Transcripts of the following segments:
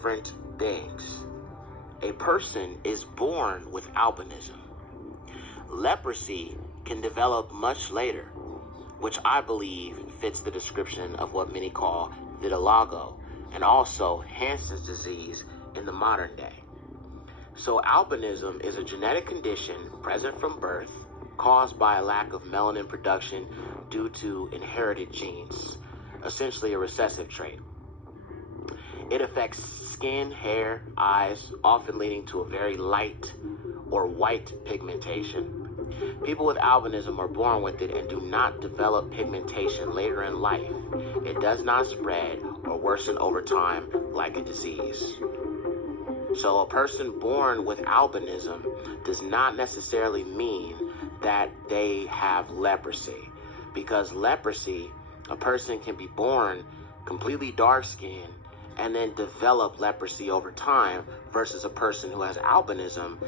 different things. A person is born with albinism. Leprosy can develop much later, which I believe fits the description of what many call vitiligo, and also Hansen's disease in the modern day. So albinism is a genetic condition present from birth, caused by a lack of melanin production due to inherited genes, essentially a recessive trait. It affects skin, hair, eyes, often leading to a very light or white pigmentation. People with albinism are born with it and do not develop pigmentation later in life. It does not spread or worsen over time like a disease. So a person born with albinism does not necessarily mean that they have leprosy, because leprosy, a person can be born completely dark-skinned and then develop leprosy over time, versus a person who has albinism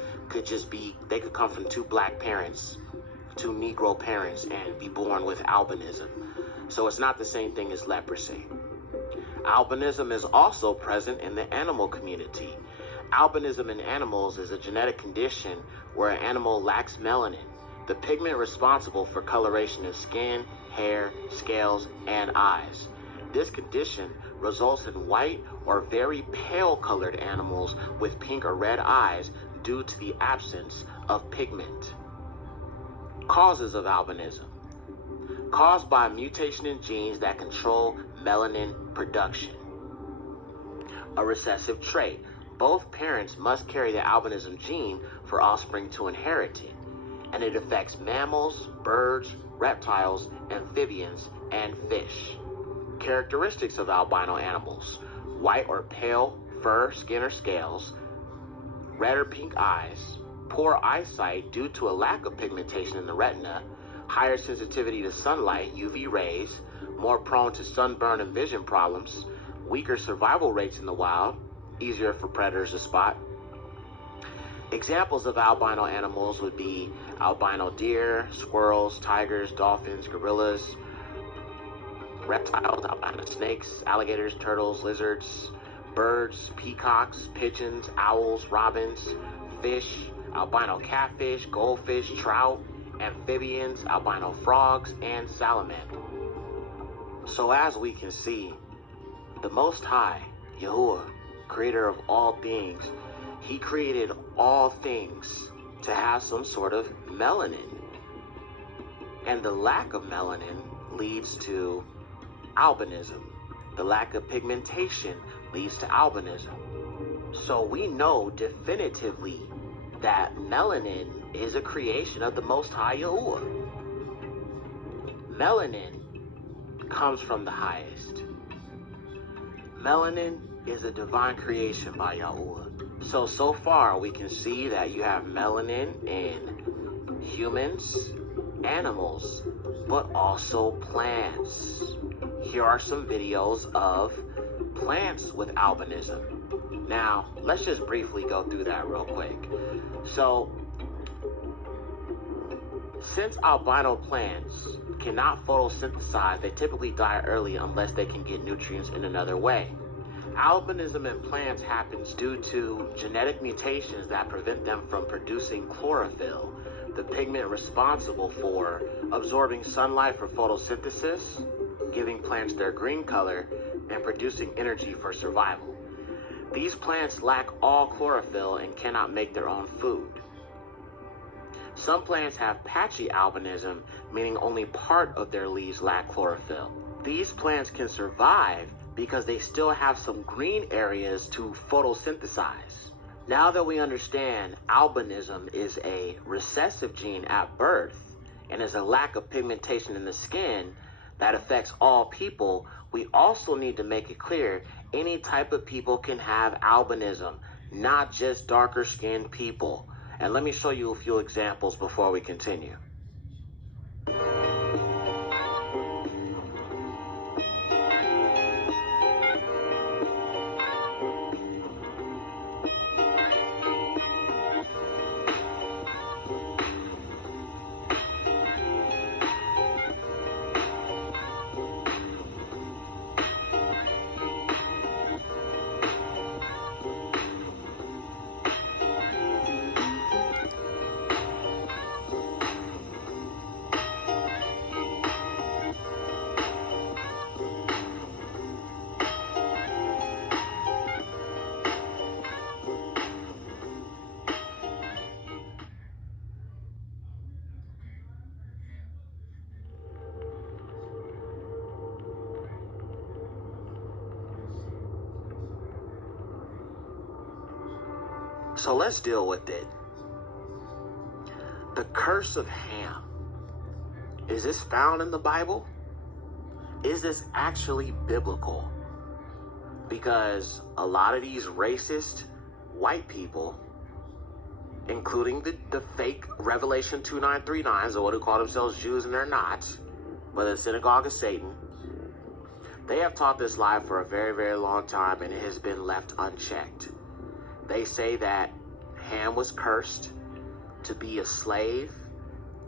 they could come from two black parents, two Negro parents, and be born with albinism. So it's not the same thing as leprosy. Albinism is also present in the animal community. Albinism in animals is a genetic condition where an animal lacks melanin, the pigment responsible for coloration of skin, hair, scales, and eyes. This condition results in white or very pale colored animals with pink or red eyes due to the absence of pigment. Causes of albinism. Caused by a mutation in genes that control melanin production. A recessive trait. Both parents must carry the albinism gene for offspring to inherit it, and it affects mammals, birds, reptiles, amphibians, and fish. Characteristics of albino animals: white or pale fur, skin, or scales, red or pink eyes, poor eyesight due to a lack of pigmentation in the retina, higher sensitivity to sunlight, UV rays, more prone to sunburn and vision problems, weaker survival rates in the wild, easier for predators to spot. Examples of albino animals would be albino deer, squirrels, tigers, dolphins, gorillas, reptiles, albino snakes, alligators, turtles, lizards, birds, peacocks, pigeons, owls, robins, fish, albino catfish, goldfish, trout, amphibians, albino frogs, and salamander. So as we can see, the Most High, Yahuwah, creator of all things, he created all things to have some sort of melanin. And the lack of melanin leads to albinism. The lack of pigmentation leads to albinism. So we know definitively that melanin is a creation of the Most High Yahuwah. Melanin comes from the highest. Melanin is a divine creation by Yahuwah. So far we can see that you have melanin in humans, animals, but also plants. Here are some videos of plants with albinism. Now, let's just briefly go through that real quick. So, since albino plants cannot photosynthesize, they typically die early unless they can get nutrients in another way. Albinism in plants happens due to genetic mutations that prevent them from producing chlorophyll, the pigment responsible for absorbing sunlight for photosynthesis, giving plants their green color, and producing energy for survival. These plants lack all chlorophyll and cannot make their own food. Some plants have patchy albinism, meaning only part of their leaves lack chlorophyll. These plants can survive because they still have some green areas to photosynthesize. Now that we understand albinism is a recessive gene at birth and is a lack of pigmentation in the skin that affects all people, we also need to make it clear any type of people can have albinism, not just darker skinned people. And let me show you a few examples before we continue. So let's deal with it. The curse of Ham. Is this found in the Bible? Is this actually biblical? Because a lot of these racist white people, including the fake Revelation 2939s, or what who call themselves Jews and they're not, but the synagogue of Satan, they have taught this lie for a very, very long time, and it has been left unchecked. They say that Ham was cursed to be a slave.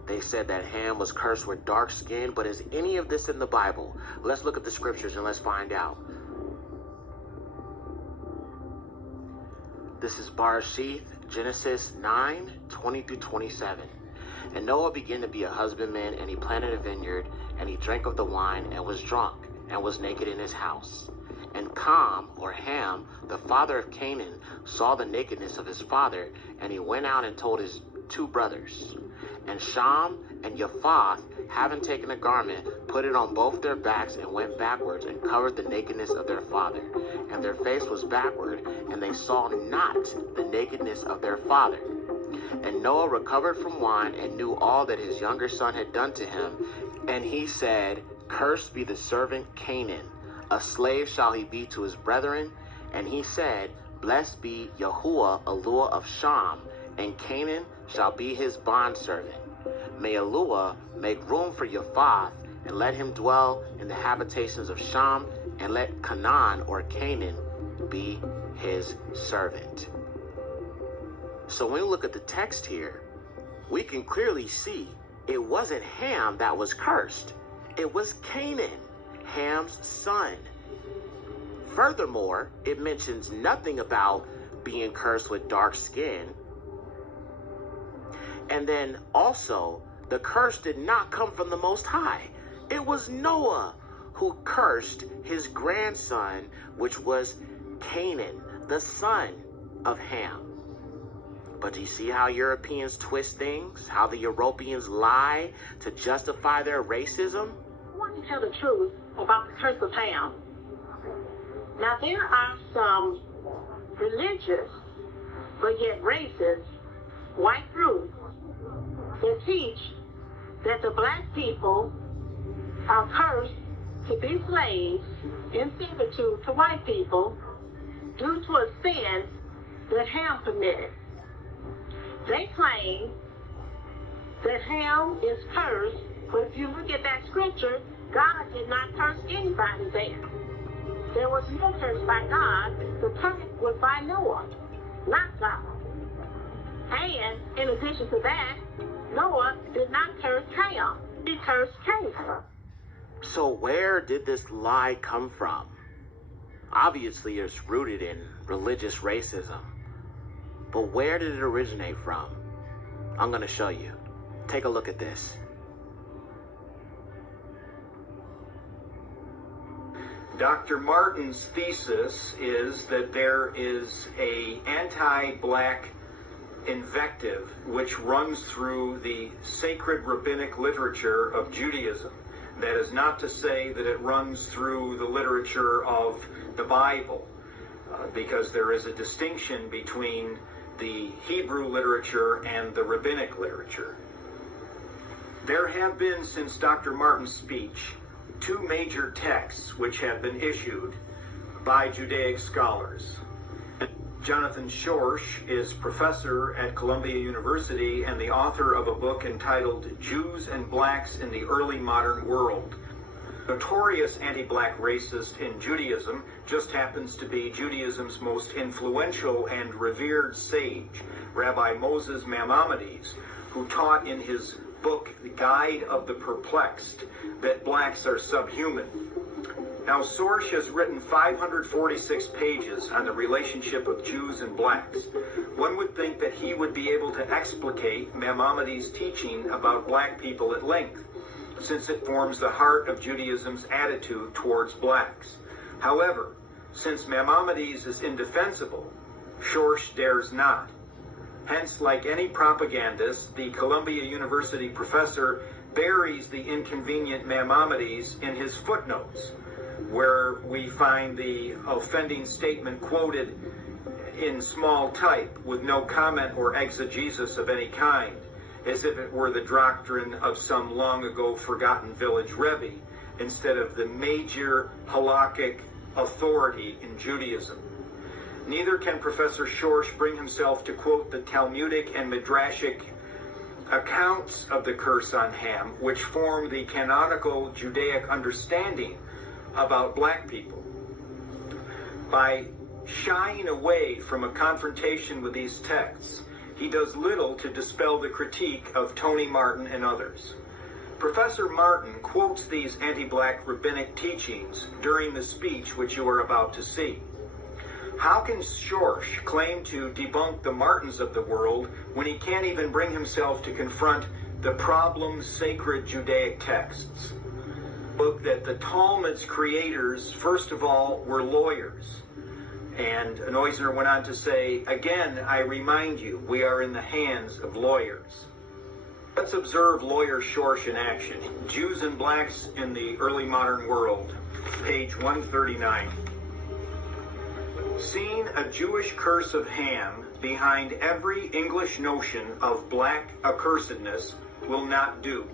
They said that Ham was cursed with dark skin, but is any of this in the Bible? Let's look at the scriptures and let's find out. This is Barashith, Genesis 9:20-27. And Noah began to be a husbandman, and he planted a vineyard, and he drank of the wine, and was drunk, and was naked in his house. And Ham, or Ham, the father of Canaan, saw the nakedness of his father, and he went out and told his two brothers. And Shem and Japheth, having taken a garment, put it on both their backs, and went backwards, and covered the nakedness of their father. And their face was backward, and they saw not the nakedness of their father. And Noah recovered from wine, and knew all that his younger son had done to him. And he said, Cursed be the servant Canaan, a slave shall he be to his brethren. And he said, Blessed be Yahuwah, Eluah of Shem, and Canaan shall be his bondservant. May Eluah make room for Japheth, and let him dwell in the habitations of Shem, and let Canaan, or Canaan, be his servant. So when we look at the text here, we can clearly see it wasn't Ham that was cursed. It was Canaan, Ham's son. Furthermore, it mentions nothing about being cursed with dark skin. And then also, the curse did not come from the Most High. It was Noah who cursed his grandson, which was Canaan, the son of Ham. But do you see how Europeans twist things? How the Europeans lie to justify their racism? I want to tell the truth about the curse of Ham. Now, there are some religious, but yet racist, white groups that teach that the black people are cursed to be slaves in servitude to white people due to a sin that Ham committed. They claim that Ham is cursed, but if you look at that scripture, God did not curse anybody there. There was no curse by God. The curse was by Noah, not God. And in addition to that, Noah did not curse Ham. He cursed Canaan. So where did this lie come from? Obviously, it's rooted in religious racism. But where did it originate from? I'm going to show you. Take a look at this. Dr. Martin's thesis is that there is an anti-black invective which runs through the sacred rabbinic literature of Judaism. That is not to say that it runs through the literature of the Bible, because there is a distinction between the Hebrew literature and the rabbinic literature. There have been, since Dr. Martin's speech, two major texts which have been issued by Judaic scholars. Jonathan Schorsch is professor at Columbia University and the author of a book entitled Jews and Blacks in the Early Modern World. Notorious anti-black racist in Judaism just happens to be Judaism's most influential and revered sage, Rabbi Moses Maimonides, who taught in his book, The Guide of the Perplexed, that blacks are subhuman. Now, Schorsch has written 546 pages on the relationship of Jews and blacks. One would think that he would be able to explicate Maimonides' teaching about black people at length, since it forms the heart of Judaism's attitude towards blacks. However, since Maimonides is indefensible, Schorsch dares not. Hence, like any propagandist, the Columbia University professor buries the inconvenient Maimonides in his footnotes, where we find the offending statement quoted in small type with no comment or exegesis of any kind, as if it were the doctrine of some long ago forgotten village rebbe, instead of the major halakhic authority in Judaism. Neither can Professor Schorsch bring himself to quote the Talmudic and Midrashic accounts of the curse on Ham, which form the canonical Judaic understanding about black people. By shying away from a confrontation with these texts, he does little to dispel the critique of Tony Martin and others. Professor Martin quotes these anti-black rabbinic teachings during the speech which you are about to see. How can Schorsch claim to debunk the Martins of the world when he can't even bring himself to confront the problem's sacred Judaic texts? Look, that the Talmud's creators, first of all, were lawyers. And Neusner went on to say, again, I remind you, we are in the hands of lawyers. Let's observe lawyer Schorsch in action. Jews and Blacks in the Early Modern World, page 139. Seeing a Jewish curse of Ham behind every English notion of black accursedness will not do.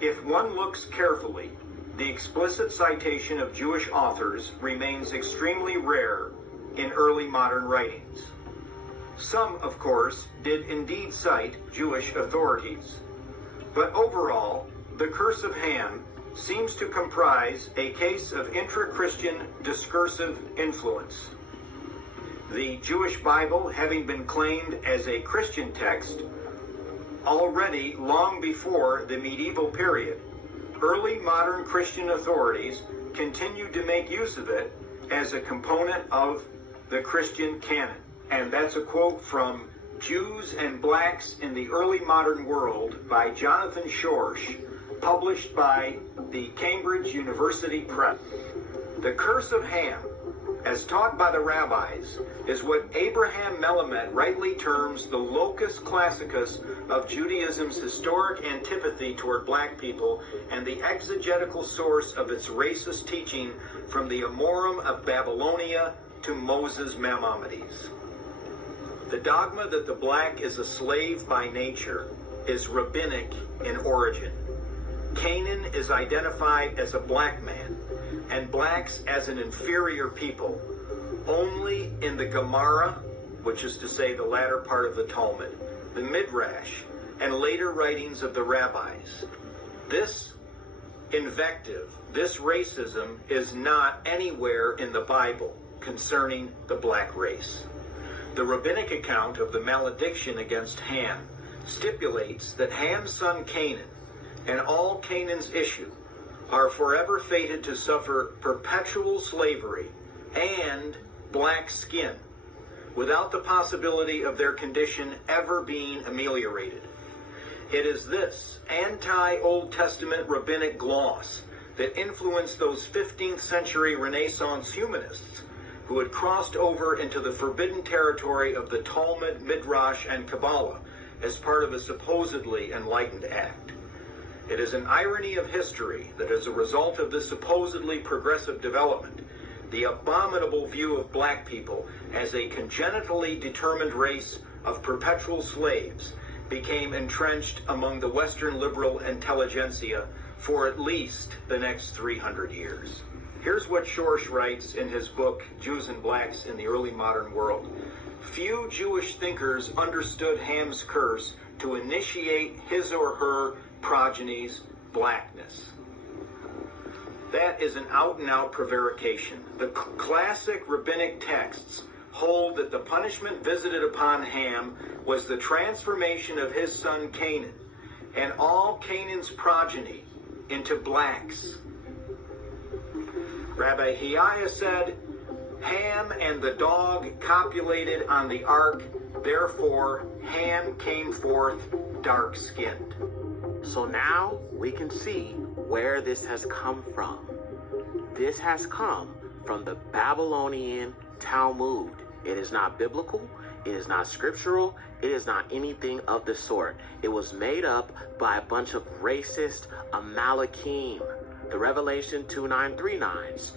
If one looks carefully, the explicit citation of Jewish authors remains extremely rare in early modern writings. Some, of course, did indeed cite Jewish authorities. But overall, the curse of Ham seems to comprise a case of intra-Christian discursive influence. The Jewish Bible having been claimed as a Christian text already long before the medieval period, early modern Christian authorities continued to make use of it as a component of the Christian canon. And that's a quote from Jews and Blacks in the Early Modern World by Jonathan Schorsch, published by the Cambridge University Press. The curse of Ham, as taught by the rabbis, is what Abraham Melamed rightly terms the locus classicus of Judaism's historic antipathy toward black people and the exegetical source of its racist teaching from the Amorim of Babylonia to Moses Maimonides. The dogma that the black is a slave by nature is rabbinic in origin. Canaan is identified as a black man, and blacks as an inferior people, only in the Gemara, which is to say the latter part of the Talmud, the Midrash, and later writings of the rabbis. This invective, this racism, is not anywhere in the Bible concerning the black race. The rabbinic account of the malediction against Ham stipulates that Ham's son Canaan and all Canaan's issue are forever fated to suffer perpetual slavery and black skin, without the possibility of their condition ever being ameliorated. It is this anti-Old Testament rabbinic gloss that influenced those 15th century Renaissance humanists who had crossed over into the forbidden territory of the Talmud, Midrash, and Kabbalah as part of a supposedly enlightened act. It is an irony of history that as a result of this supposedly progressive development, the abominable view of black people as a congenitally determined race of perpetual slaves became entrenched among the Western liberal intelligentsia for at least the next 300 years. Here's what Schorsch writes in his book, Jews and Blacks in the Early Modern World. Few Jewish thinkers understood Ham's curse to initiate his or her progeny's blackness. That is an out-and-out prevarication. The classic rabbinic texts hold that the punishment visited upon Ham was the transformation of his son Canaan and all Canaan's progeny into blacks. Rabbi Hiah said, Ham and the dog copulated on the ark, therefore Ham came forth dark-skinned. So now we can see where this has come from. This has come from the Babylonian Talmud. It is not biblical, it is not scriptural, it is not anything of the sort. It was made up by a bunch of racist Amalekim, the Revelation 2939s.